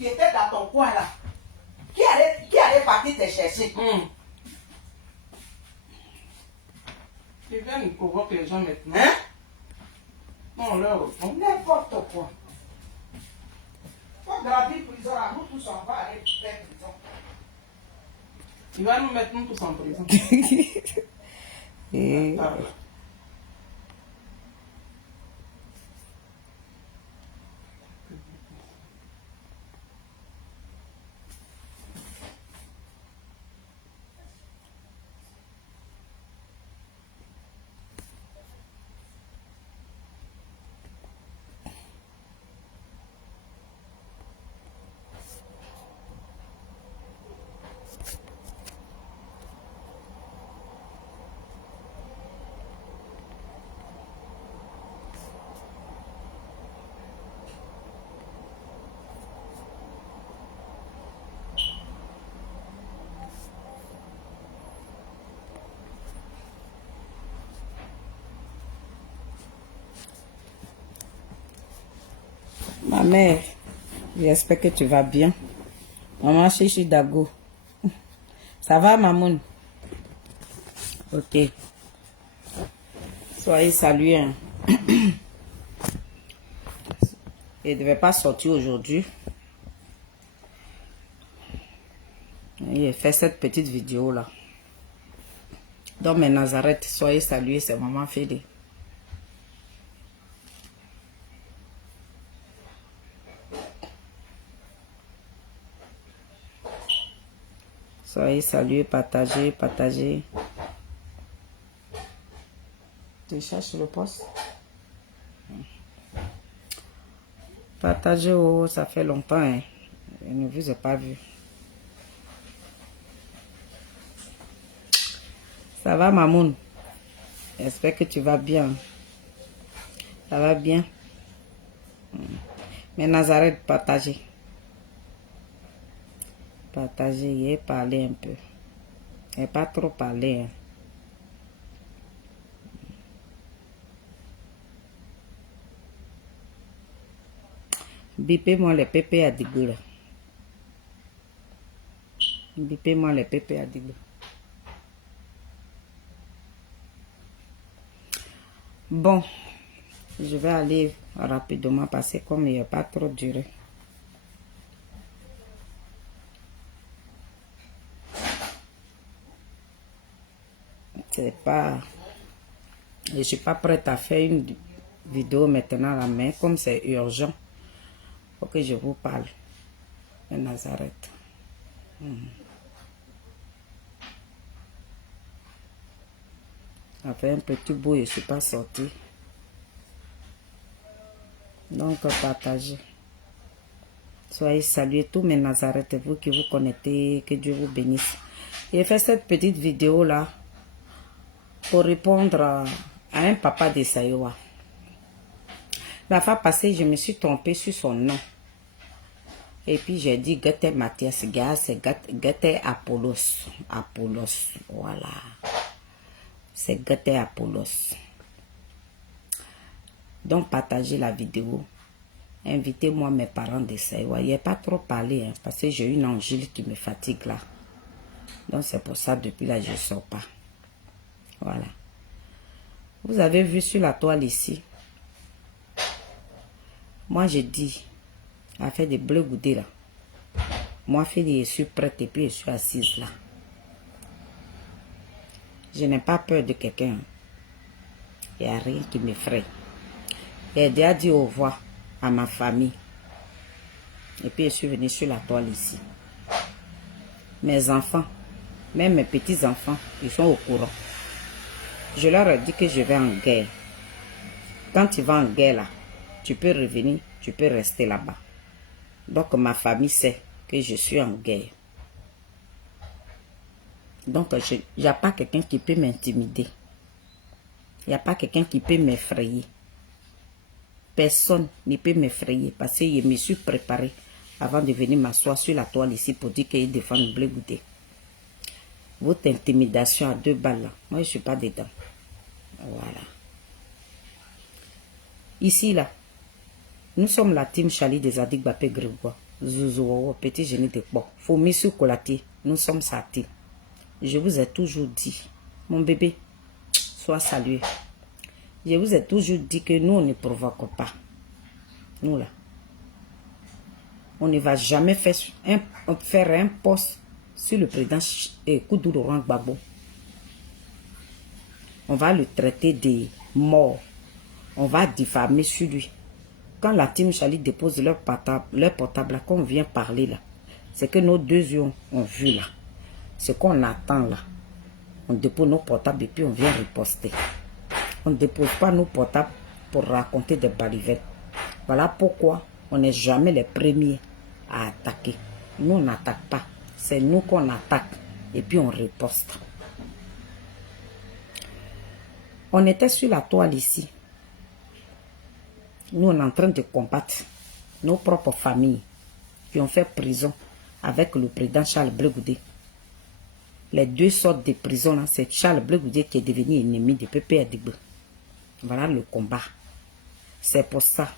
étais dans ton coin là. Qui allait partir te chercher? Tu viens nous provoquer les gens maintenant. Hein? Non, là, N'importe quoi. Faut gravir prison là, nous tous on va aller faire prison. il va nous mettre nous tous en prison. Ma mère, j'espère que tu vas bien. Maman Chichi Dago. Ça va, Mamoun? Ok. Soyez salués. Hein. Il ne devait pas sortir aujourd'hui. Il a fait cette petite vidéo là. Donc mes Nazareth, soyez salués, c'est Maman Fédé. Soyez salués, partagez, partagez. Tu cherches le poste? Partagez, oh, ça fait longtemps, hein. Je ne vous ai pas vu. Ça va, Mamoun? J'espère que tu vas bien. Ça va bien? Mais Nazareth, partagez. Partagez et parlez un peu. Et pas trop parler. Hein. Bipez-moi les pépés à Digo. Bipez-moi les pépés à Digo. Bon, je vais aller rapidement passer comme il n'y a pas trop duré. C'est pas... Je suis pas prête à faire une vidéo maintenant là, mais comme c'est urgent, faut que je vous parle de Nazareth. Ça fait un petit bout, je ne suis pas sortie. Donc, partagez. Soyez salués tous mes Nazareth, vous qui vous connectez, que Dieu vous bénisse. J'ai fait cette petite vidéo là pour répondre à un papa de Sayoa. La fois passée, je me suis trompée sur son nom. Et puis j'ai dit Gete Mathias, c'est Gete Apollos. Apollos, voilà. C'est Gete Apollos. Donc partagez la vidéo. Invitez-moi mes parents de Sayoa. Il n'y a pas trop parlé, hein, parce que j'ai une angile qui me fatigue là. Donc c'est pour ça, depuis là, je ne sors pas. Voilà. Vous avez vu sur la toile ici. Moi, j'ai dit, à faire des bleus goudés là. Moi, Félix, je suis prête et puis je suis assise là. Je n'ai pas peur de quelqu'un. Il n'y a rien qui m'effraie. J'ai déjà dit au revoir à ma famille. Et puis je suis venue sur la toile ici. Mes enfants, même mes petits-enfants, ils sont au courant. Je leur ai dit que je vais en guerre. Quand tu vas en guerre là, tu peux revenir, tu peux rester là-bas. Donc ma famille sait que je suis en guerre. Donc il n'y a pas quelqu'un qui peut m'intimider. Il n'y a pas quelqu'un qui peut m'effrayer. Personne ne peut m'effrayer parce que je me suis préparé avant de venir m'asseoir sur la toile ici pour dire qu'il défend le blé goûté. Votre intimidation à 2 balles là, moi je ne suis pas dedans. Voilà. Ici là, nous sommes la team Chali des Adik Bapé Grégoire. Zouzou, petit génie de quoi. Faut monsieur Colatier. Nous sommes satis. Je vous ai toujours dit, mon bébé, sois salué. Je vous ai toujours dit que nous, on ne provoque pas. Nous, là. On ne va jamais faire un poste sur le président Koudou Laurent Gbagbo. On va le traiter de mort. On va diffamer sur lui. Quand la team Chali dépose leur portable, là, qu'on vient parler là, c'est que nos deux yeux ont vu là. Ce qu'on attend là. On dépose nos portables et puis on vient riposter. On ne dépose pas nos portables pour raconter des balivettes. Voilà pourquoi on n'est jamais les premiers à attaquer. Nous, on n'attaque pas. C'est nous qu'on attaque et puis on riposte. On était sur la toile ici. Nous, on est en train de combattre nos propres familles qui ont fait prison avec le président Charles Blé Goudé. Les deux sortes de prisons, là, c'est Charles Blé Goudé qui est devenu ennemi de Pépé Adigbe. Voilà le combat. C'est pour ça,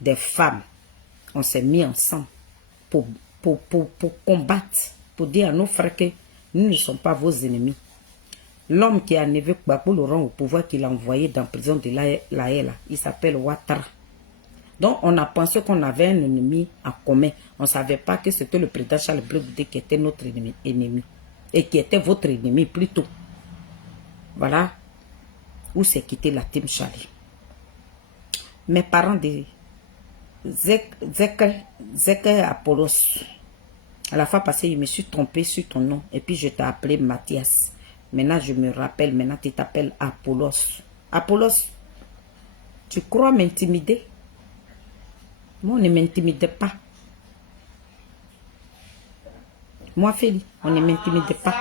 des femmes, on s'est mis ensemble pour combattre, pour dire à nos frères que nous ne sommes pas vos ennemis. L'homme qui a enlevé Gbagbo Laurent au pouvoir, qu'il a envoyé dans la prison de la Haye, il s'appelle Ouattara. Donc on a pensé qu'on avait un ennemi en commun. On ne savait pas que c'était le président Charles Blé Goudé qui était notre ennemi. Et qui était votre ennemi plutôt. Voilà où s'est quitté la team Chali. Mes parents de Zeke Apollos. À la fois passée, je me suis trompé sur ton nom. Et puis je t'ai appelé Mathias. Maintenant, je me rappelle, maintenant tu t'appelles Apollos. Apollos, tu crois m'intimider? Moi, on ne m'intimide pas. Moi, Félix, on ne m'intimide pas.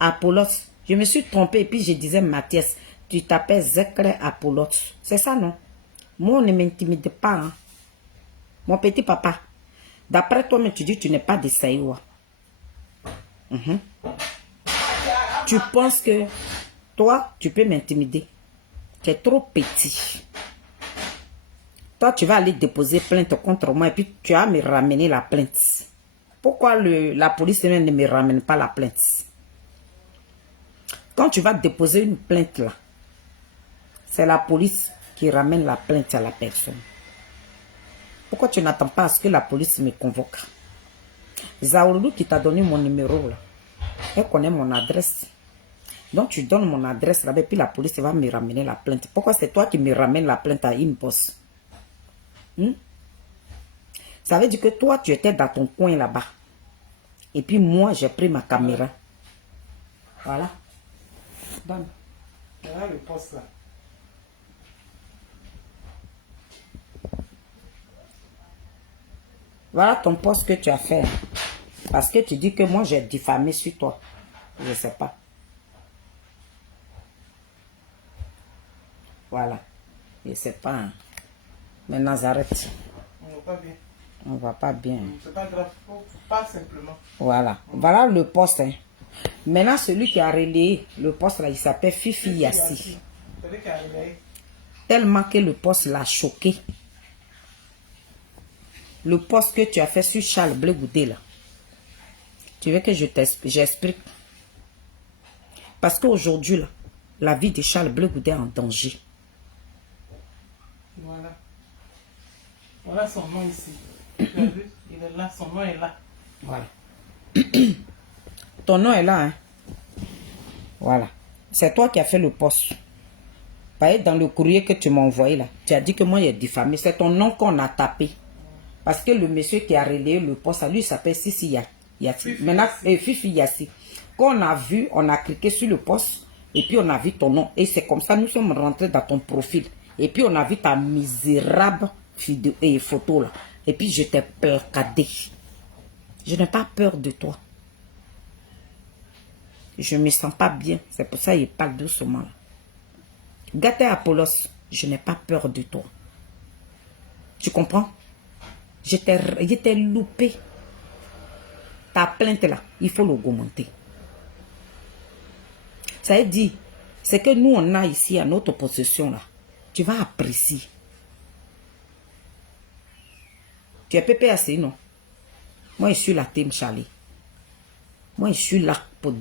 Apollos. Je me suis trompé et puis je disais Mathias. Tu t'appelles Zekre Apollos. C'est ça, non? Moi, on ne m'intimide pas. Hein? Mon petit papa. D'après toi, mais tu dis que tu n'es pas de Saïwa. Tu penses que toi, tu peux m'intimider. Tu es trop petit. Toi, tu vas aller déposer plainte contre moi et puis tu vas me ramener la plainte. Pourquoi la police ne me ramène pas la plainte? Quand tu vas déposer une plainte là, c'est la police qui ramène la plainte à la personne. Pourquoi tu n'attends pas à ce que la police me convoque? Zaoulou qui t'a donné mon numéro là, elle connaît mon adresse. Donc tu donnes mon adresse là-bas et puis la police va me ramener la plainte. Pourquoi c'est toi qui me ramènes la plainte à Impost? Ça veut dire que toi, tu étais dans ton coin là-bas. Et puis moi, j'ai pris ma caméra. Voilà. Donne. Voilà le poste là. Voilà ton poste que tu as fait. Parce que tu dis que moi, j'ai diffamé sur toi. Je ne sais pas. Voilà. Je ne sais pas. Hein. Mais Nazareth. On va pas bien. On va pas bien. C'est pas grave. Pas simplement. Voilà. Voilà le poste. Hein. Maintenant, celui qui a relayé le poste là, il s'appelle Fifi Yassi. Celui qui a relayé. Tellement que le poste l'a choqué. Le poste que tu as fait sur Charles Blé Goudé là. Tu veux que j'explique? Parce qu'aujourd'hui là, la vie de Charles Blé Goudé est en danger. Voilà. Voilà son nom ici. Tu as vu? Il est là, son nom est là. Voilà. Ton nom est là, hein? Voilà. C'est toi qui as fait le poste. Dans le courrier que tu m'as envoyé là, tu as dit que moi j'ai diffamé. C'est ton nom qu'on a tapé. Parce que le monsieur qui a relayé le poste, lui s'appelle Sissi Yassi. Maintenant, Fifi Yassi. Quand on a vu, on a cliqué sur le poste et puis on a vu ton nom. Et c'est comme ça, nous sommes rentrés dans ton profil. Et puis on a vu ta misérable vidéo et photo là. Et puis je t'ai placardé. Je n'ai pas peur de toi. Je ne me sens pas bien. C'est pour ça qu'il parle doucement là. Gâté Apollos, je n'ai pas peur de toi. Tu comprends? Je t'ai loupé. Ta plainte là, il faut l'augmenter. Ça veut dire, c'est que nous on a ici à notre possession là. Tu vas apprécier. Tu es PPAC, non? Moi, je suis la team Charlie. Moi, je suis là pour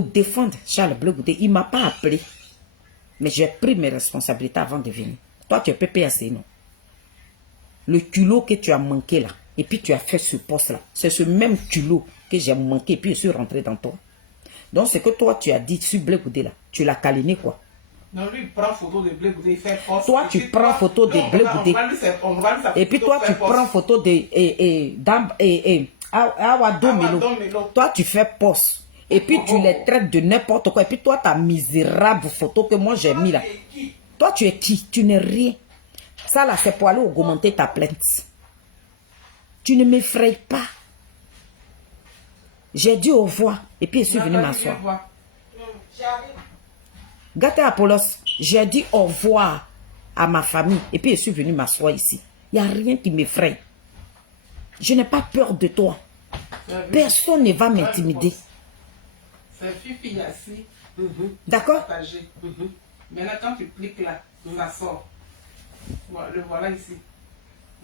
défendre Charles Bleu Goudé. Il ne m'a pas appelé. Mais j'ai pris mes responsabilités avant de venir. Toi, tu es PPAC, non? Le culot que tu as manqué là, et puis tu as fait ce poste-là, c'est ce même culot que j'ai manqué, et puis je suis rentré dans toi. Donc, ce que toi, tu as dit sur Bleu Goudé là, tu l'as câliné quoi? Non, lui, il prend photo de Bleu Goudé, il fait poste. Toi, tu prends photo de Bleu Goudé. Et puis toi, tu prends photo de Awado Melo. Toi, tu fais poste. Et puis tu les traites de n'importe quoi. Et puis toi, ta misérable photo que moi j'ai mis là. Toi, tu es qui? Tu n'es rien. Ça là, c'est pour aller augmenter ta plainte. Tu ne m'effraies pas. J'ai dit au revoir. Et puis je suis venu m'asseoir. Gata Apollos, j'ai dit au revoir à ma famille. Et puis je suis venu m'asseoir ici. Il n'y a rien qui m'effraie. Je n'ai pas peur de toi. Personne ne va m'intimider. C'est Fifi Yassi. D'accord? Maintenant, quand tu cliques là, ça sort. Le voilà ici.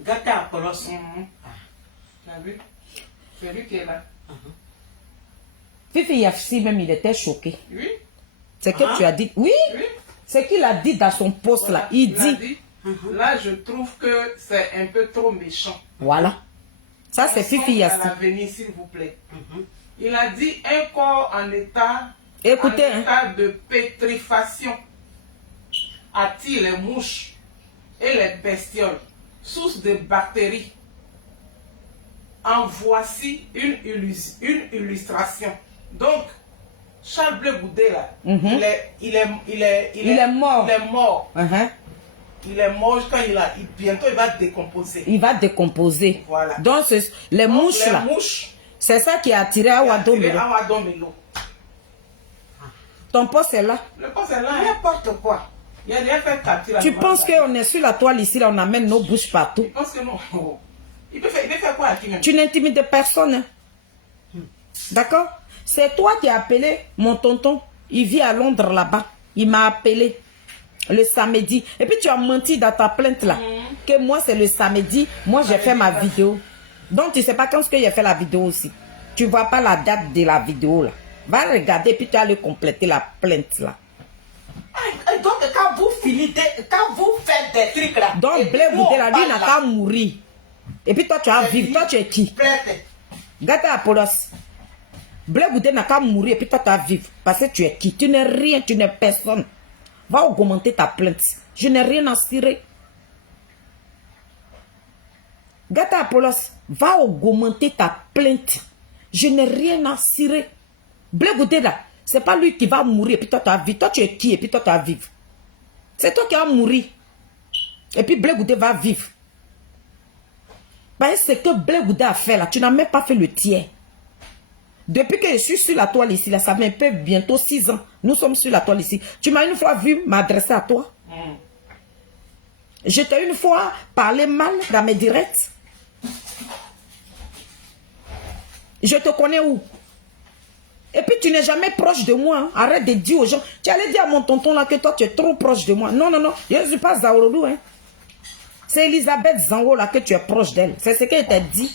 Gata Apollos. Tu as vu? C'est lui qui est là. Fifi Yassi même, il était choqué. Oui. C'est que tu as dit. Oui. Oui. C'est qu'il a dit dans son poste là. Il dit. Là, je trouve que c'est un peu trop méchant. Voilà. Ça, c'est Fifi Yassi. À l'avenir, s'il vous plaît. Il a dit un corps en état, Écoutez, en état de pétrifaction attire les mouches et les bestioles, source de bactéries. En voici une illustration. Donc, Charles Bleu Goudé là, il est mort. Il est mort. Il est mort quand bientôt il va décomposer. Il va décomposer. Voilà. Donc, les mouches là, c'est ça qui a attiré Awado Melo. Ton poste est là. Le poste est là, n'importe quoi. Il y a rien fait capturer. Tu penses qu'on est sur la toile ici, là, on amène nos bouches partout? Il pense que non. Il peut faire quoi à qui même? Tu n'intimides personne. D'accord? C'est toi qui as appelé mon tonton. Il vit à Londres là-bas. Il m'a appelé le samedi. Et puis tu as menti dans ta plainte là. Que moi c'est le samedi. Moi j'ai fait ma vidéo. Donc tu sais pas quand j'ai fait la vidéo aussi. Tu vois pas la date de la vidéo là. Va regarder puis tu vas aller compléter la plainte là. Donc quand vous finissez, quand vous faites des trucs là. Donc Bleu Goudé là, lui n'a qu'à mourir. Et puis toi tu vas vivre. Toi tu es qui? Gata Apollos. Bleu Goudé n'a qu'à mourir et puis toi tu vas vivre. Parce que tu es qui? Tu n'es rien, tu n'es personne. Va augmenter ta plainte. Je n'ai rien à cirer. Gata Apollos, va augmenter ta plainte. Je n'ai rien à cirer. Bleu Goudé là, c'est pas lui qui va mourir et puis toi tu vas vivre. Toi tu es qui et puis toi tu vas vivre. C'est toi qui vas mourir. Et puis Bleu Goudé va vivre. Ben, c'est que Bleu Goudé a fait là, tu n'as même pas fait le tiers. Depuis que je suis sur la toile ici, là, ça fait bientôt 6 ans. Nous sommes sur la toile ici. Tu m'as une fois vu m'adresser à toi. Je t'ai une fois parlé mal dans mes directs. Je te connais où? Et puis tu n'es jamais proche de moi. Hein. Arrête de dire aux gens. Tu allais dire à mon tonton là que toi tu es trop proche de moi. Non, non, non. Je ne suis pas Zaorodou. Hein. C'est Elisabeth Zango là que tu es proche d'elle. C'est ce qu'elle t'a dit.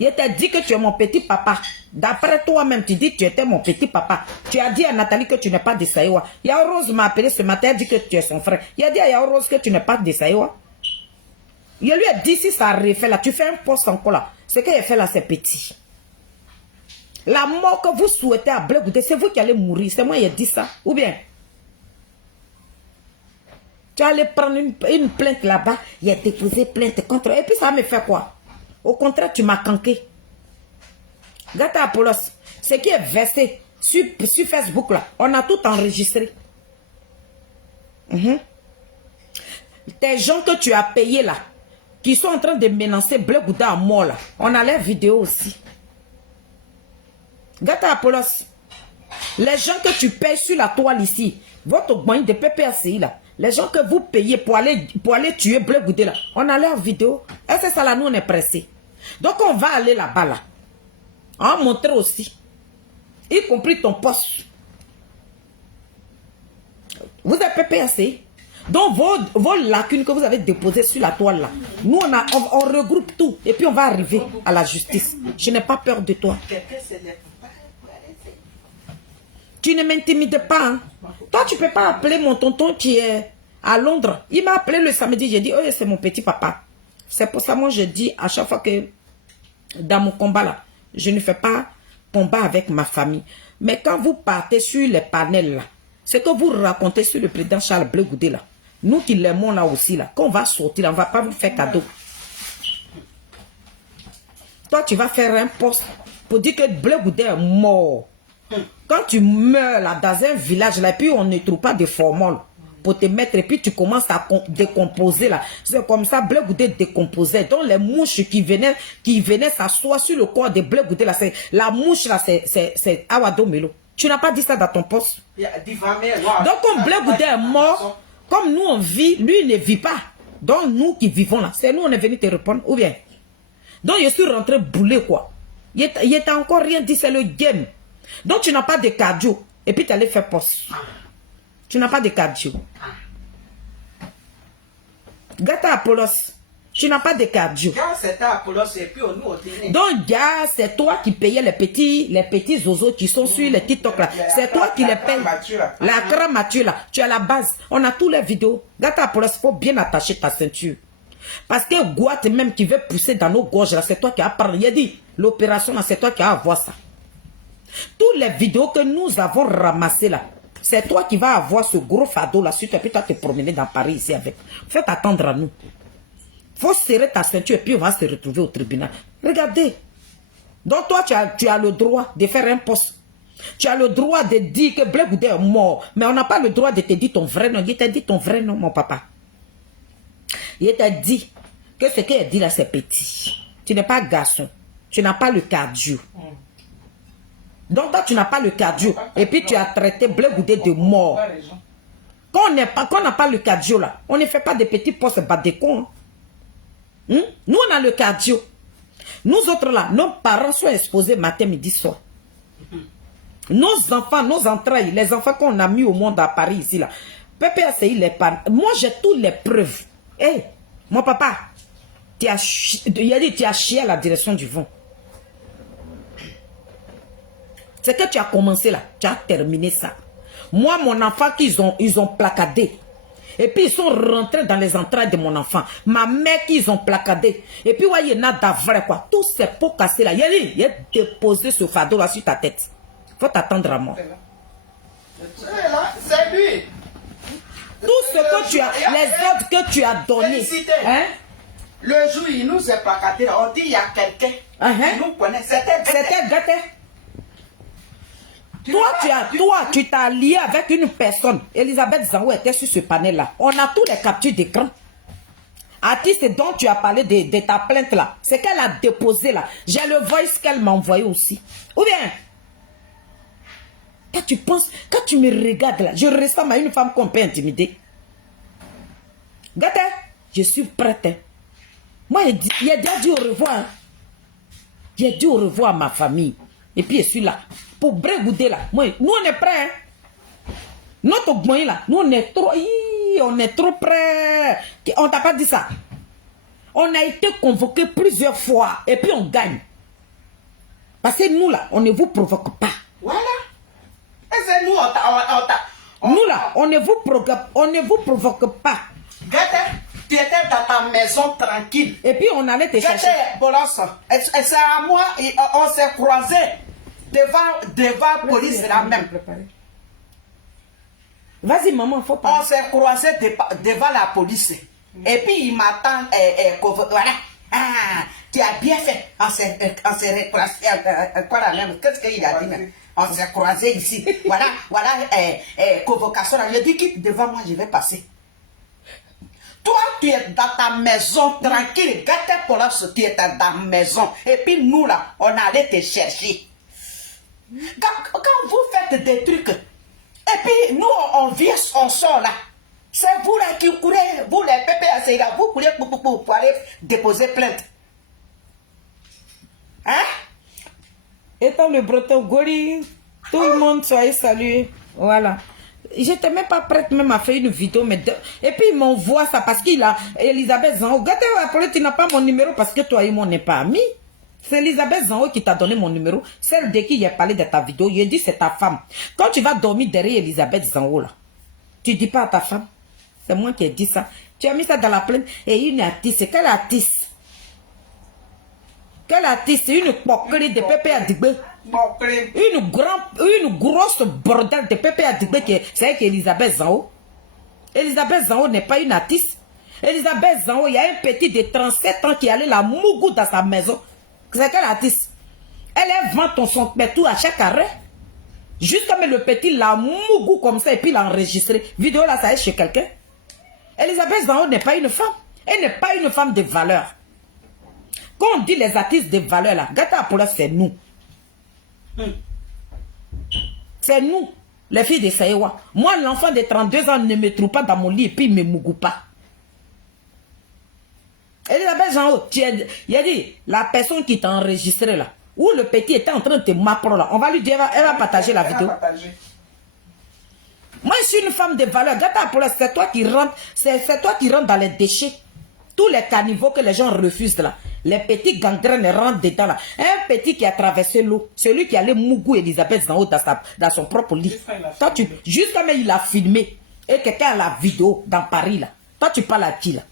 Il t'a dit que tu es mon petit papa. D'après toi-même, tu dis que tu étais mon petit papa. Tu as dit à Nathalie que tu n'es pas de Saïwa. Yao Rose m'a appelé ce matin, elle dit que tu es son frère. Il a dit à Yao Rose que tu n'es pas de Saïwa. Il lui a dit si ça refait là, tu fais un poste encore là. Ce qu'il a fait là, c'est petit. La mort que vous souhaitez à Bleu Goudé, c'est vous qui allez mourir. C'est moi qui ai dit ça. Ou bien, tu allais prendre une plainte là-bas. Il a déposé plainte contre. Et puis ça me fait quoi? Au contraire, tu m'as canqué. Gata Apollos, ce qui est versé sur Facebook là, on a tout enregistré. Tes gens que tu as payés là, qui sont en train de menacer Bleu Goudé à mort là, on a les vidéos aussi. Gata Apollos, les gens que tu payes sur la toile ici, votre moyen de PPACI là, les gens que vous payez pour aller tuer Bleu Goudé là, on a leurs vidéos. Et c'est ça là, nous on est pressés. Donc on va aller là-bas là. On va montrer aussi. Y compris ton poste. Vous êtes PPACI. Donc, vos lacunes que vous avez déposées sur la toile là, nous, on regroupe tout. Et puis, on va arriver à la justice. Je n'ai pas peur de toi. Tu ne m'intimides pas. Hein? Toi, tu ne peux pas appeler mon tonton qui est à Londres. Il m'a appelé le samedi. J'ai dit, oh, c'est mon petit papa. C'est pour ça, moi, je dis à chaque fois que dans mon combat là, je ne fais pas combat avec ma famille. Mais quand vous partez sur les panels là, ce que vous racontez sur le président Charles Blé Goudé là, nous qui l'aimons là aussi là, quand on va sortir là, on ne va pas vous faire cadeau. Toi, tu vas faire un poste pour dire que Blé Goudé est mort. Quand tu meurs là dans un village là, et puis on ne trouve pas de formule pour te mettre, et puis tu commences à décomposer là. C'est comme ça, Blé Goudé décomposait. Donc les mouches qui venaient s'asseoir sur le corps de Blé Goudé là, la mouche là, c'est Awado Melo. Tu n'as pas dit ça dans ton poste. Donc comme Blé Goudé est mort, comme nous on vit, lui il ne vit pas. Donc nous qui vivons là, c'est nous on est venu te répondre, ou bien. Donc je suis rentré bouler quoi. Il était encore rien dit, c'est le game. Donc tu n'as pas de cardio. Et puis tu allais faire poste. Tu n'as pas de cardio. Gata Apollos, tu n'as pas de cardio. Donc c'est toi qui payais les petits zozos qui sont sur les TikTok là. C'est toi qui les payes. La cramature là. Tu as la base. On a tous les vidéos. Gata Apollos, il faut bien attacher ta ceinture. Parce que Gouat même qui veut pousser dans nos gorges là, c'est toi qui as parlé. Il a dit, l'opération là, c'est toi qui as à voir ça. Toutes les vidéos que nous avons ramassées là, c'est toi qui vas avoir ce gros fardeau là, suite et puis toi te promener dans Paris ici avec. Faites attendre à nous. Faut serrer ta ceinture et puis on va se retrouver au tribunal. Regardez. Donc toi, tu as le droit de faire un poste. Tu as le droit de dire que Blé Goudé est mort. Mais on n'a pas le droit de te dire ton vrai nom. Il t'a dit ton vrai nom, mon papa. Il t'a dit que ce qu'il a dit là, c'est petit. Tu n'es pas garçon. Tu n'as pas le cardio. Donc toi, tu n'as pas le cardio. Et puis tu as traité Blé Goudé de mort. Quand on n'a pas le cardio là, on ne fait pas des petits postes bas de con. Nous, on a le cardio. Nous autres là, nos parents sont exposés matin, midi, soir. Nos enfants, nos entrailles, les enfants qu'on a mis au monde à Paris ici là. PPACI les parents. Moi, j'ai toutes les preuves. Hé, mon papa, tu as chié à la direction du vent. C'est que tu as commencé là, tu as terminé ça. Moi, mon enfant, ils ont placardé. Et puis, ils sont rentrés dans les entrailles de mon enfant. Ma mère, qu'ils ont placardé. Et puis, ouais, il y en a d'avray, quoi. Tous ces pots cassés là, il a déposé ce fardeau là sur ta tête. Faut t'attendre à moi. C'est lui. Tout ce que tu as, les ordres que tu as donnés. Hein? Le jour, il nous est placardé. On dit, il y a quelqu'un. Il nous connaît. C'était gâté. Toi, tu t'as lié avec une personne. Elisabeth Zango était sur ce panel-là. On a tous les captures d'écran. Artiste dont tu as parlé de ta plainte là. C'est qu'elle a déposé là. J'ai le voice qu'elle m'a envoyé aussi. Ou bien, quand tu penses, quand tu me regardes là, je ressemble à une femme qu'on peut intimider. Gâté, je suis prête. Hein. Moi, il a déjà dit au revoir. Hein. J'ai dit au revoir à ma famille. Et puis je suis là. Pour Blé Goudé là. Moi, nous on est prêts. Hein. Notre moyen là. Nous on est trop prêts. On t'a pas dit ça. On a été convoqués plusieurs fois. Et puis on gagne. Parce que nous là, on ne vous provoque pas. Voilà. Et c'est nous, nous là, on ne vous provoque pas. Gâté, tu étais dans ta maison tranquille. Et puis on allait te chercher. C'est à moi, on s'est croisés devant la police la même. Vas-y maman, faut pas. On s'est croisés devant la police. Et puis il m'attend, voilà. Ah, tu as bien fait. On s'est recroisés. Quoi la même? Qu'est-ce qu'il a dit même? On s'est croisés ici. Voilà, convocation. Je dis quitte devant moi, je vais passer. Toi, tu es dans ta maison tranquille. Gâté pour là, tu es dans ta maison. Et puis nous là, on allait te chercher. Quand vous faites des trucs, et puis nous on vient, on sort là. C'est vous là qui courez, vous les PPACI là, vous courez pour aller déposer plainte. Hein? Étant le breton Goli, tout le monde soit salué. Voilà. J'étais même pas prête même à faire une vidéo. Mais et puis il m'envoie ça parce qu'il a Elisabeth Zango. Gâté, après tu n'as pas mon numéro parce que toi et moi on n'est pas amis. C'est Elisabeth Zango qui t'a donné mon numéro. Celle de qui il a parlé de ta vidéo. Il a dit c'est ta femme. Quand tu vas dormir derrière Elisabeth Zango là, tu dis pas à ta femme. C'est moi qui ai dit ça. Tu as mis ça dans la plainte. Et une artiste. Quelle artiste? Quelle artiste? Une poquerie de Pépé Adigbe. Une grosse bordel de Pépé Adigbe. C'est avec Elisabeth Zango. Elisabeth Zango n'est pas une artiste. Elisabeth Zango, il y a un petit de 37 ans qui allait la mougou dans sa maison. C'est quelle artiste? Elle vend son tout à chaque arrêt. Juste comme le petit la mougou comme ça et puis l'a enregistré. Vidéo là, ça est chez quelqu'un. Elisabeth Zango n'est pas une femme. Elle n'est pas une femme de valeur. Quand on dit les artistes de valeur là, Gata Apollo, c'est nous. C'est nous, les filles de Saïwa. Moi, l'enfant de 32 ans ne me trouve pas dans mon lit et puis il ne me mougou pas. Elisabeth Zango, il a dit, la personne qui t'a enregistré là, où le petit était en train de te m'apprendre là, on va lui dire, elle va partager la vidéo. Moi, je suis une femme de valeur. Gata Apollo, c'est toi qui rentres, c'est toi qui rentres dans les déchets. Tous les caniveaux que les gens refusent là, les petits gangrènes rentrent dedans là. Un petit qui a traversé l'eau, celui qui allait mougou Elisabeth Zango dans son propre lit. Toi, juste comme il a filmé et quelqu'un a la vidéo dans Paris là. Toi, tu parles à qui là?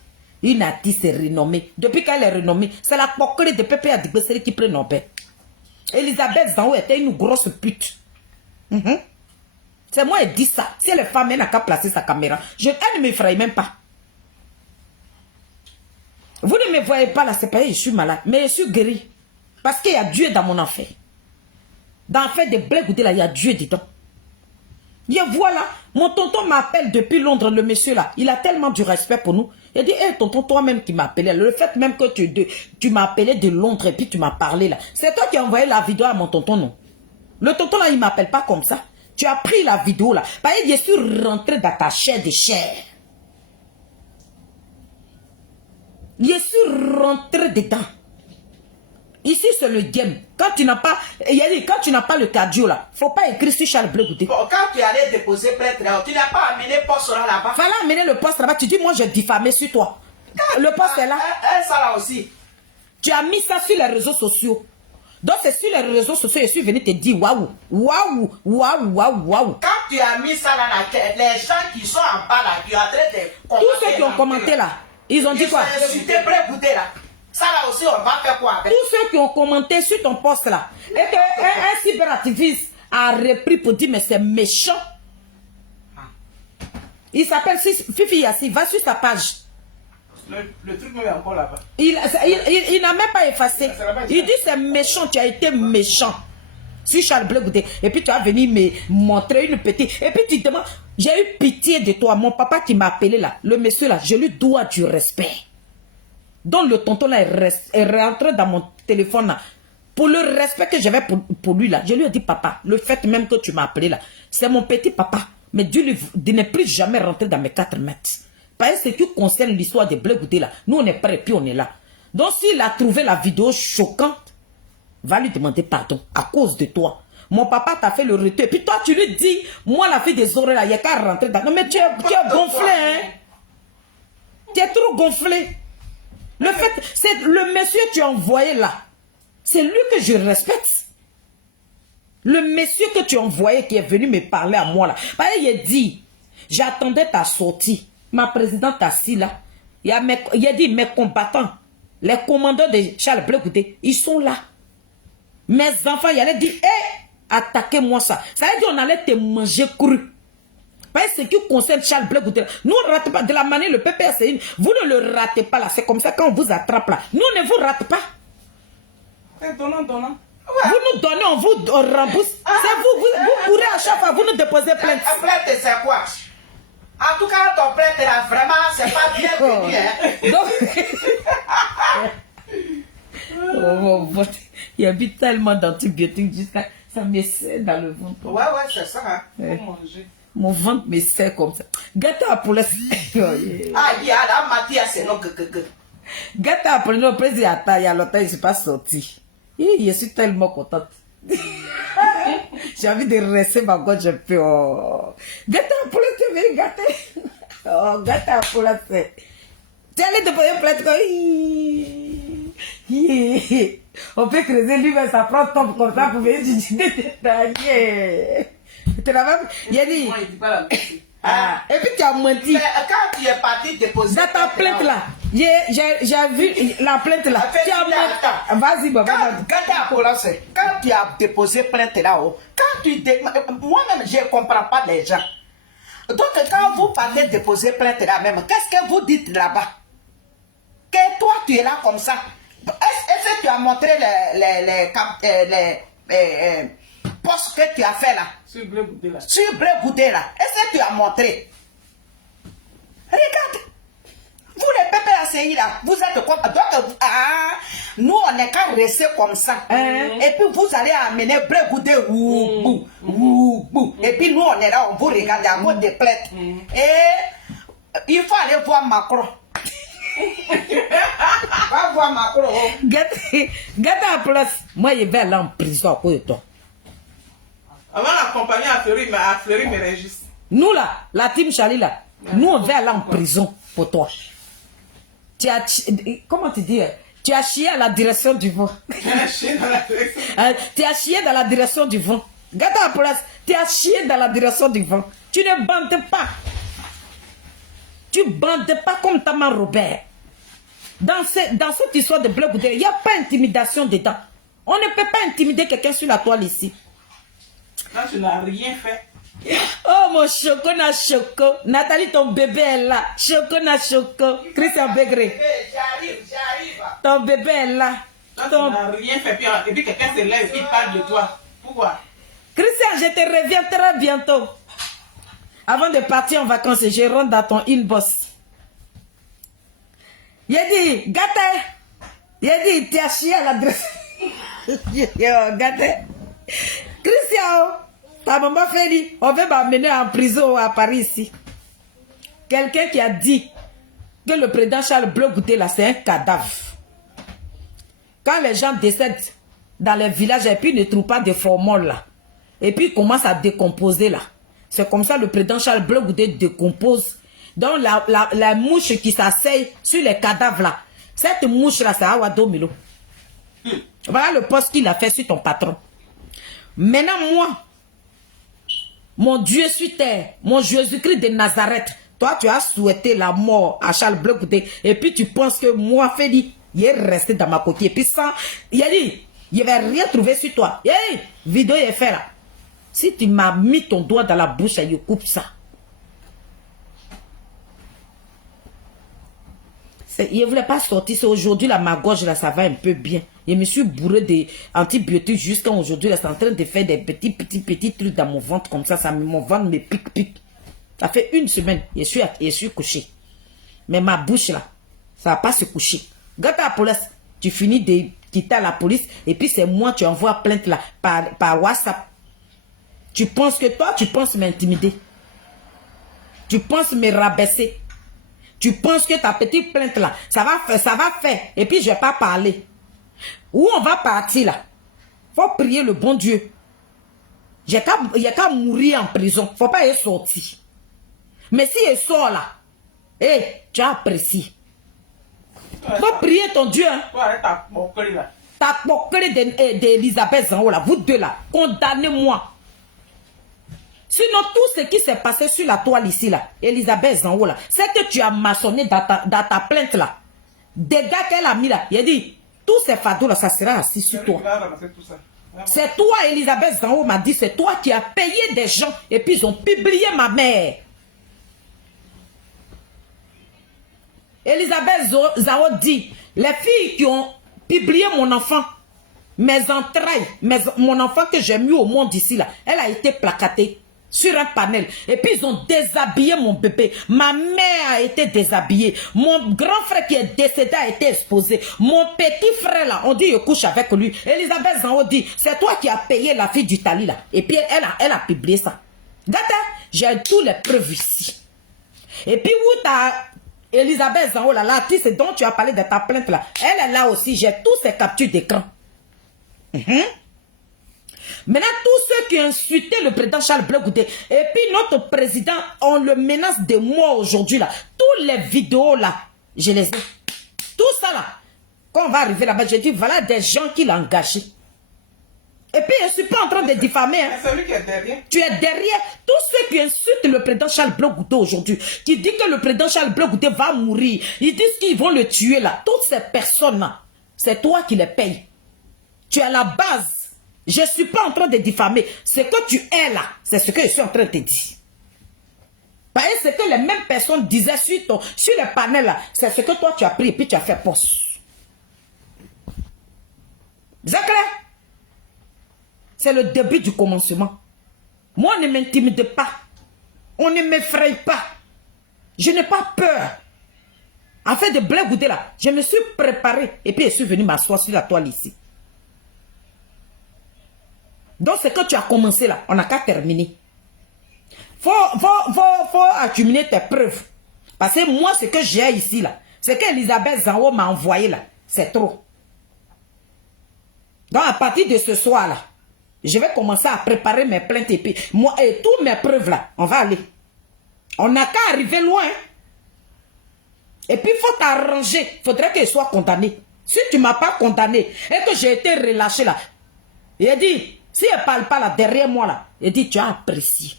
Une artiste renommée. Depuis qu'elle est renommée, c'est la poquerie de Pépé Adigbe qui prend nos paix. Elisabeth Zango était une grosse pute. C'est moi qui dis ça. Si elle est femme, elle n'a qu'à placer sa caméra. Elle ne m'effraie même pas. Vous ne me voyez pas là, c'est pas que je suis malade, mais je suis guéri. Parce qu'il y a Dieu dans mon enfer. Dans l'enfer de Blé-Goudé là, il y a Dieu dedans. Et voilà, mon tonton m'appelle depuis Londres, le monsieur là. Il a tellement du respect pour nous. Il a dit, hé tonton, toi-même qui m'appelais. Le fait même que tu m'as appelé de Londres et puis tu m'as parlé là. C'est toi qui as envoyé la vidéo à mon tonton, non? Le tonton là, il ne m'appelle pas comme ça. Tu as pris la vidéo là. Parce que je suis rentré dans ta chair de chair. Je suis rentré dedans. Ici, c'est le game. Quand tu n'as pas, quand tu n'as pas le cardio là, faut pas écrire sur Charles Blé-Goudé. Bon, quand tu allais déposer plainte là, tu n'as pas amené le poste là-bas. Fallait amener le poste là-bas. Tu dis, moi, j'ai diffamé sur toi. Le poste est là. Ça là aussi. Tu as mis ça sur les réseaux sociaux. Donc, c'est sur les réseaux sociaux, je suis venu te dire, waouh, waouh, waouh, waouh, waouh. Quand tu as mis ça là, les gens qui sont en bas là, qui ont traité de commenter. Tous ceux qui ont commenté là, ils ont dit quoi? Ils ont Blé-Goudé là. Ça là aussi, on va faire quoi avec? Tous ceux qui ont commenté sur ton poste là, et qu'un cyberactiviste a repris pour dire, mais c'est méchant. Il s'appelle Fifi Yassi, va sur sa page. Le truc est encore là-bas. Il n'a même pas effacé. Il dit c'est méchant, tu as été méchant. Sur Charles Blé-Goudé. Et puis tu as venu me montrer une petite. Et puis tu te demandes, j'ai eu pitié de toi. Mon papa qui m'a appelé là, le monsieur là, je lui dois du respect. Donc le tonton là est rentré dans mon téléphone là. Pour le respect que j'avais pour lui là, je lui ai dit papa, le fait même que tu m'as appelé là, c'est mon petit papa. Mais Dieu de ne plus jamais rentrer dans mes 4 mètres. Parce que ce qui concerne l'histoire de Blé-Goudé là, nous on est prêts et puis on est là. Donc s'il a trouvé la vidéo choquante, va lui demander pardon à cause de toi. Mon papa t'a fait le retour. Et puis toi tu lui dis, moi la fille des oreilles là, il n'y a qu'à rentrer dans... Non mais tu es gonflé hein. Tu es trop gonflé. Le fait, c'est le monsieur que tu as envoyé là. C'est lui que je respecte. Le monsieur que tu as envoyé qui est venu me parler à moi là. Parce qu'il a dit, j'attendais ta sortie. Ma présidente assis là. Il a dit, mes combattants, les commandants de Charles Blé-Goudé, ils sont là. Mes enfants, il allait dire, hé, attaquez-moi ça. Ça veut dire, on allait te manger cru. Parce que ce qui concerne Charles Blé-Goudé, nous ne ratons pas de la manière, le PPSI, vous ne le ratez pas là. C'est comme ça quand on vous attrape là. Nous ne vous rate pas. Donnant. Ouais. Vous nous donnez, on vous rembourse. C'est vous pourrez à chaque fois, vous nous déposez plainte. Plainte, c'est quoi? En tout cas, ton plainte là, vraiment, c'est pas bien venu. Hein? Donc, il y a eu tellement d'antibiotiques jusqu'à ça me serre dans le ventre. Ouais, c'est ça. Hein. Faut manger. Mon ventre me serre comme ça. Gata Apollo. Ah, il y a la matière, c'est non que. Gata Apollo, le président, il y a longtemps, il ne s'est pas sorti. Je suis tellement contente. J'ai envie de rester ma gorge un peu. Oh. Gâte à poulet, tu veux gâter. Oh, gâte à poulet. Tu allais te poser plainte comme... On peut creuser lui, mais ça prend temps comme ça pour venir étudier. Tu l'as même... Il a dit... Moi, il dit pas la vérité. Ah, et puis tu as menti. Mais quand tu es parti déposer... Dans ta plainte là, j'ai vu la plainte là. Tu as menti. Vas-y, Baba. Quand tu as déposé plainte là-haut, moi-même, je ne comprends pas les gens. Donc, quand vous partez déposer plainte là-même, qu'est-ce que vous dites là-bas? Que toi, tu es là comme ça. Est-ce que tu as montré les postes que tu as fait là? Sur le goûter là. Sur Bleu Goudé là. Est-ce que tu as montré? Regarde. Vous les pépés assis là, vous êtes comme... Donc, nous on n'est qu'à rester comme ça. Et puis vous allez amener Bleu Goudé. Et puis nous on est là, on vous regarde à cause des plaintes. Et il faut aller voir Macron. Va voir Macron. Gâte à place. Moi, je vais aller en prison à cause de toi. Avant l'accompagner à Fleury me Régis. Nous là, la team Charlie là, nous on va aller en prison pour toi. Tu as... Comment tu dis? Tu as chié à la direction du vent. Tu as chié dans la direction. Tu as chié dans la direction du vent. Gâte à place. Tu as chié dans la direction du vent. Tu ne bandes pas. Tu bandes pas comme Tamar Robert. Dans cette histoire de Bleu Goudé, il n'y a pas d'intimidation dedans. On ne peut pas intimider quelqu'un sur la toile ici. Quand tu n'as rien fait. Oh mon choco na choco. Nathalie, ton bébé est là. Choco na choco. Christian Begré. J'arrive. Ton bébé est là. Quand tu n'as rien fait, et puis quelqu'un se lève et parle de toi. Pourquoi? Christian, je te reviens très bientôt. Avant de partir en vacances, je rentre dans ton inbox. Il a dit, gâté. Il a dit, tu as chié à l'adresse. Gâté. Christian, ta maman fait dit, on veut m'amener en prison à Paris ici. Quelqu'un qui a dit que le président Charles Bleu Goudé là, c'est un cadavre. Quand les gens décèdent dans les villages et puis ne trouvent pas de formol là, et puis ils commencent à décomposer là. C'est comme ça le président Charles Bleu Goudé décompose. Donc la mouche qui s'asseye sur les cadavres là, cette mouche là, c'est Awado Milo. Voilà le poste qu'il a fait sur ton patron. Maintenant, moi, mon Dieu sur terre, mon Jésus-Christ de Nazareth, toi, tu as souhaité la mort à Charles Bleu Goudé. Et puis, tu penses que moi, Félix, il est resté dans ma côté. Et puis, ça, il a dit, il ne va rien trouver sur toi. Hey, vidéo est fait là. Si tu m'as mis ton doigt dans la bouche, je coupe ça. Il ne voulait pas sortir. C'est aujourd'hui, là, ma gorge, là, ça va un peu bien. Je me suis bourré d'antibiotiques jusqu'à aujourd'hui. C'est en train de faire des petits trucs dans mon ventre comme ça. Mon ventre me pique. Ça fait une semaine. Je suis couché. Mais ma bouche, là, ça ne va pas se coucher. Gâte à la police. Tu finis de quitter à la police. Et puis, c'est moi, tu envoies plainte là, par WhatsApp. Tu penses que toi, tu penses m'intimider. Tu penses me rabaisser. Tu penses que ta petite plainte là, ça va faire. Et puis je vais pas parler. Où on va partir là? Faut prier le bon Dieu. Il n'y a qu'à mourir en prison. Faut pas y sortir. Mais si il sort là, tu as apprécié. Faut prier ton Dieu. Hein? Ta moquerie là. Ta moquerie d'Elisabeth Zango là. Vous deux là, condamnez-moi. Sinon, tout ce qui s'est passé sur la toile ici, là, Elisabeth Zango, là, c'est que tu as maçonné dans ta plainte, là. Des gars qu'elle a mis, là. Il a dit, tous ces fardeaux, là, ça sera assis sur toi. C'est toi, Elisabeth Zango m'a dit, c'est toi qui as payé des gens, et puis ils ont publié ma mère. Elisabeth Zango dit, les filles qui ont publié mon enfant, mes entrailles, mon enfant que j'ai mis au monde ici, là, elle a été placatée sur un panel. Et puis ils ont déshabillé mon bébé. Ma mère a été déshabillée. Mon grand frère qui est décédé a été exposé. Mon petit frère là, on dit je couche avec lui. Elisabeth Zango dit, c'est toi qui as payé la fille du Tali là. Et puis elle a publié ça. Gata, j'ai tous les preuves ici. Et puis où t'as Elisabeth Zango là, l'artiste dont tu as parlé de ta plainte là, elle est là aussi. J'ai tous ses captures d'écran. Maintenant, tous ceux qui ont insulté le président Charles Blé Goudé, et puis notre président, on le menace de mort aujourd'hui là. Toutes les vidéos là, je les ai. Tout ça là, quand on va arriver là-bas, je dis, voilà des gens qui l'ont engagé. Et puis, je ne suis pas en train de diffamer. Hein. C'est lui qui est derrière. Tu es derrière tous ceux qui insultent le président Charles Blé Goudé aujourd'hui, qui disent que le président Charles Blé Goudé va mourir. Ils disent qu'ils vont le tuer là. Toutes ces personnes-là, c'est toi qui les payes. Tu es à la base. Je ne suis pas en train de diffamer. Ce que tu es là, c'est ce que je suis en train de te dire. Parce que ce que les mêmes personnes disaient sur les panels là, c'est ce que toi tu as pris et puis tu as fait poste. C'est clair? C'est le début du commencement. Moi, on ne m'intimide pas. On ne m'effraie pas. Je n'ai pas peur. En fait, de Blé Goudé là, je me suis préparé et puis je suis venu m'asseoir sur la toile ici. Donc, ce que tu as commencé là, on n'a qu'à terminer. Faut accumuler tes preuves. Parce que moi, ce que j'ai ici là, ce qu'Elisabeth Zanwo m'a envoyé là, c'est trop. Donc, à partir de ce soir là, je vais commencer à préparer mes plaintes et puis moi et toutes mes preuves là, on va aller. On n'a qu'à arriver loin. Et puis il faut t'arranger. Il faudrait que je sois condamné. Si tu ne m'as pas condamné et que j'ai été relâché là, il a dit, si elle ne parle pas là derrière moi là, il dit, tu as apprécié.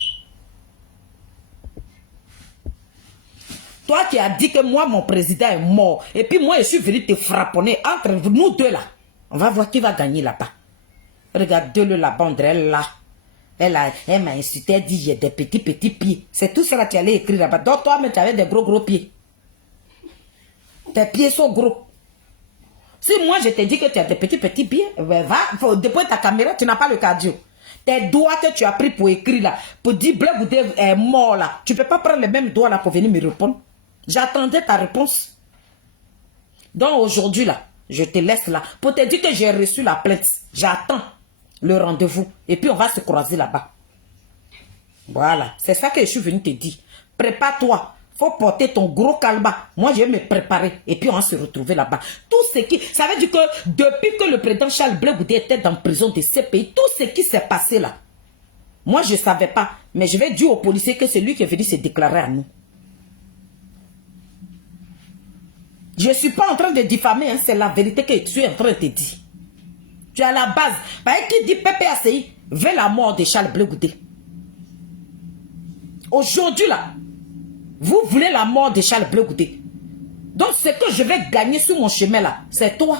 Toi qui as dit que moi, mon président est mort, et puis moi je suis venu te frapponner entre nous deux là. On va voir qui va gagner là-bas. Regarde-le là-bas, on dirait là. Elle m'a insulté, elle dit j'ai des petits pieds. C'est tout ça là que tu allais écrire là-bas. Donc toi, mais tu avais des gros pieds. Tes pieds sont gros. Si moi je te dis que tu as des petits pieds, ben va, depuis ta caméra, tu n'as pas le cardio. Tes doigts que tu as pris pour écrire là, pour dire Blé Goudé est mort là, tu ne peux pas prendre les mêmes doigts là pour venir me répondre. J'attendais ta réponse. Donc aujourd'hui là, je te laisse là pour te dire que j'ai reçu la plainte. J'attends le rendez-vous et puis on va se croiser là-bas. Voilà, c'est ça que je suis venu te dire. Prépare-toi. Faut porter ton gros calba. Moi, je vais me préparer et puis on va se retrouver là-bas. Tout ce qui... Ça veut dire que depuis que le président Charles Blé Goudé était dans la prison de ce pays, tout ce qui s'est passé là, moi, je ne savais pas. Mais je vais dire aux policiers que c'est lui qui est venu se déclarer à nous. Je ne suis pas en train de diffamer, hein, c'est la vérité que tu es en train de te dire. Tu es à la base. Parce que qui dit PPACI veut la mort de Charles Blé Goudé. Aujourd'hui là, vous voulez la mort de Charles Blé Goudé. Donc ce que je vais gagner sur mon chemin là, c'est toi.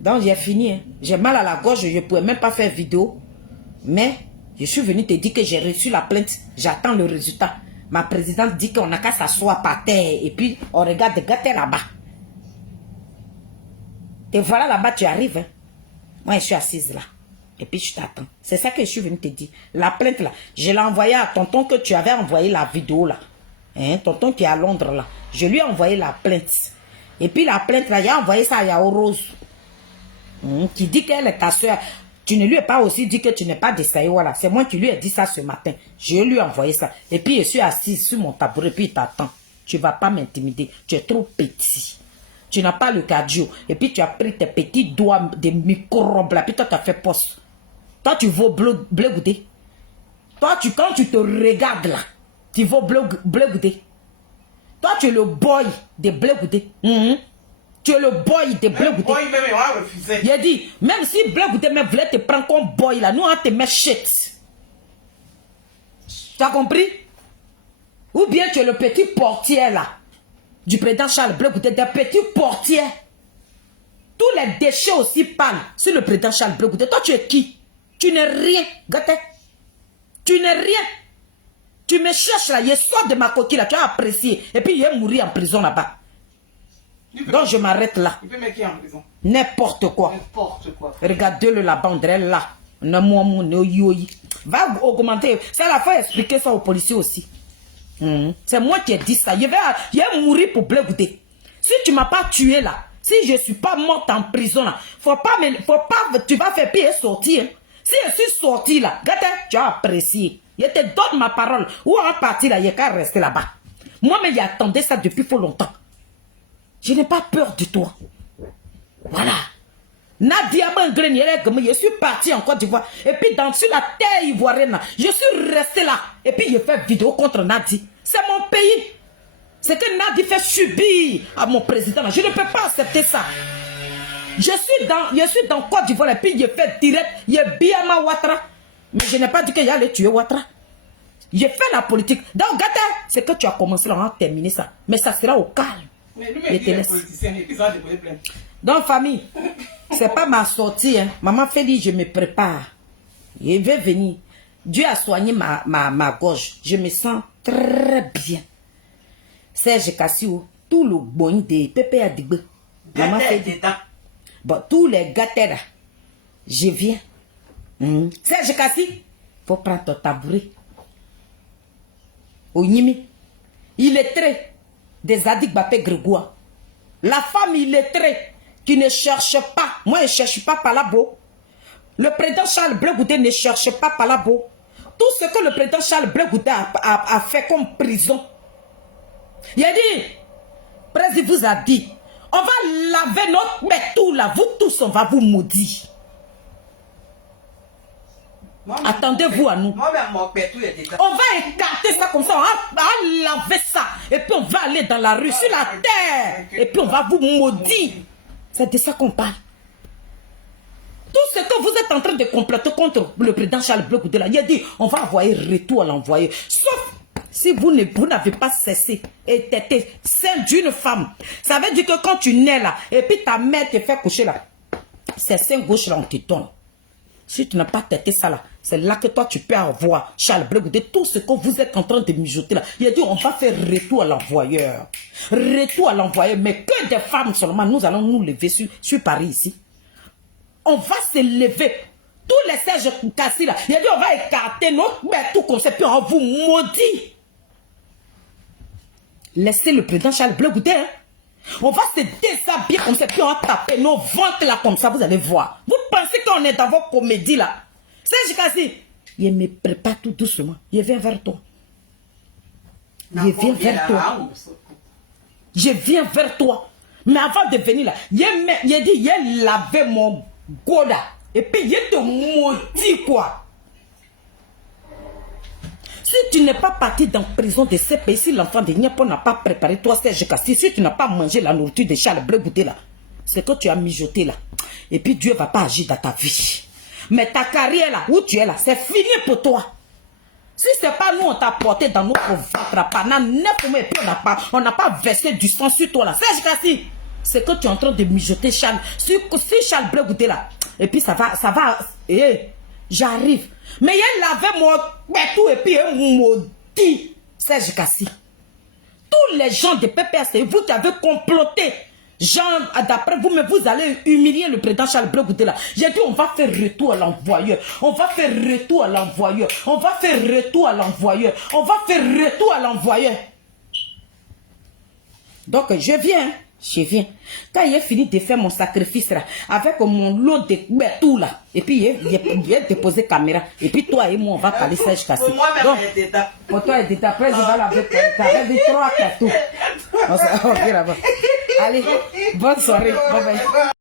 Donc j'ai fini. Hein. J'ai mal à la gorge, je ne pouvais même pas faire vidéo. Mais je suis venu te dire que j'ai reçu la plainte. J'attends le résultat. Ma présidente dit qu'on n'a qu'à s'asseoir par terre et puis on regarde des gâteaux là-bas. Et voilà là-bas, tu arrives. Hein. Moi, je suis assise là. Et puis, je t'attends. C'est ça que je suis venu te dire. La plainte là, je l'ai envoyée à tonton que tu avais envoyé la vidéo là. Hein, tonton qui est à Londres là. Je lui ai envoyé la plainte. Et puis, la plainte là, il a envoyé ça à Yao Rose. Qui dit qu'elle est ta soeur. Tu ne lui as pas aussi dit que tu n'es pas de Saïwa là. C'est moi qui lui ai dit ça ce matin. Je lui ai envoyé ça. Et puis, je suis assise sur mon tabouret. Et puis, il t'attend. Tu ne vas pas m'intimider. Tu es trop petit. Tu n'as pas le cardio. Et puis, tu as pris tes petits doigts de microbes là. Puis, toi, tu as fait poste. Toi, tu vaux Blé Goudé. Toi, quand tu te regardes là, tu vaux Blé Goudé. Toi, tu es le boy de Blé Goudé. Tu es le boy de Blé Goudé. Boy, même, on a refusé. Il a dit, même si Blé Goudé voulait te prendre comme boy là, nous, on te met shit. Tu as compris? Ou bien tu es le petit portier là, du président Charles Blé Goudé, des petits portiers. Tous les déchets aussi parlent sur le président Charles Blé Goudé. Toi, tu es qui? Tu n'es rien, gâté. Tu n'es rien. Tu me cherches là, je sors de ma coquille là, tu as apprécié. Et puis, il est mourir en prison là-bas. Donc, je m'arrête là. Il peut mettre qui en prison? N'importe quoi. N'importe quoi. Regardez-le là-bas, on dirait là. Va augmenter. Ça, la fois, expliquer ça aux policiers aussi. C'est moi qui ai dit ça. Il va mourir pour Blé Goudé. Si tu ne m'as pas tué là, si je ne suis pas morte en prison là, tu vas faire pire et sortir. Si je suis sorti là, gâte, tu as apprécié. Je te donne ma parole. Ou en partie là, il n'y a qu'à rester là-bas. Moi-même, j'attendais ça depuis fort longtemps. Je n'ai pas peur de toi. Voilà. Nadia Bangreni, je suis parti en Côte d'Ivoire. Et puis sur la terre ivoirienne, je suis resté là. Et puis je fais vidéo contre Nadi. C'est mon pays. C'est que Nadi fait subir à mon président. Je ne peux pas accepter ça. Je suis dans Côte d'Ivoire et puis je fais direct. Il y a Biama Ouattara. Mais je n'ai pas dit qu'il allait tuer Ouattara. J'ai fait la politique. Donc, Gata, c'est que tu as commencé à terminer ça. Mais ça sera au calme. Mais lui-même, il est politicien et puis ça va déposer plainte. Donc, famille, c'est pas ma sortie. Hein. Maman fait dit, je me prépare. Je vais venir. Dieu a soigné ma gorge. Je me sens très bien. Serge Kassio, tout le bon de Pépé Adigbe. Maman fait dit, bon, tous les gâtés là, je viens. Serge Kassi, faut prendre ton tabouret. Onyimi, il est très des Adik Bapé Grégoire. La femme illettrée qui ne cherche pas, moi je ne cherche pas Palabo. Le président Charles Blé Goudé ne cherche pas Palabo. Tout ce que le président Charles Blé Goudé a fait comme prison. Il a dit, le président vous a dit, on va laver notre métou là, vous tous on va vous maudire. Attendez-vous à nous. On va écarter ça comme ça, on va laver ça. Et puis on va aller dans la rue, sur la terre. Et puis on va vous maudire. C'est de ça qu'on parle. Tout ce que vous êtes en train de comploter contre le président Charles Blé Goudé, il a dit, on va envoyer retour à l'envoyé. Sauf si vous n'avez pas cessé et t'étais celle d'une femme. Ça veut dire que quand tu nais là, et puis ta mère te fait coucher là, c'est sein gauche là, on te donne. Si tu n'as pas têté ça là, c'est là que toi tu peux avoir Charles Blé Goudé, tout ce que vous êtes en train de mijoter là. Il a dit on va faire retour à l'envoyeur. Retour à l'envoyeur, mais que des femmes seulement, nous allons nous lever sur Paris ici. On va se lever. Tous les Serge Kassi là, il a dit on va écarter notre tout comme ça, puis on va vous maudire. Laissez le président Charles Blé Goudé, hein. On va se déshabiller comme ça, puis on va taper nos ventres là comme ça, vous allez voir. Vous pensez qu'on est dans vos comédies là? Serge Kassi, il me prépare tout doucement. Il vient vers toi. Il vient vers toi. Je viens vers toi. Mais avant de venir là, il a dit, il a lavé mon goda. Et puis il te maudit quoi. Si tu n'es pas parti dans la prison de ces pays, si l'enfant de Niapo n'a pas préparé toi, Serge Kassi, si tu n'as pas mangé la nourriture de Charles Blé Goudé là, c'est que tu as mijoté là. Et puis Dieu ne va pas agir dans ta vie. Mais ta carrière là, où tu es là, c'est fini pour toi. Si ce n'est pas nous, on t'a porté dans notre ventre, pendant 9 mois, et puis on n'a pas versé du sang sur toi là. Serge Kassi, c'est que tu es en train de mijoter Charles, sur Charles Blé Goudé là. Et puis ça va, j'arrive. Mais il lavé mon tout et puis il maudit Serge Kassi. Tous les gens de PPS, vous qui avez comploté, Jean, d'après vous, mais vous allez humilier le président Charles Blé Goudé là. J'ai dit on va faire retour à l'envoyeur. On va faire retour à l'envoyeur. On va faire retour à l'envoyeur. On va faire retour à l'envoyeur. Donc je viens. Je viens. Quand il a fini de faire mon sacrifice là, avec mon lot de tout là, et puis il a déposé caméra, et puis toi et moi on va parler Serge Kassi. Donc, pour toi et d'état, après je vais laver ta rêve 3 cartons. Allez, bonne soirée. Bye bye.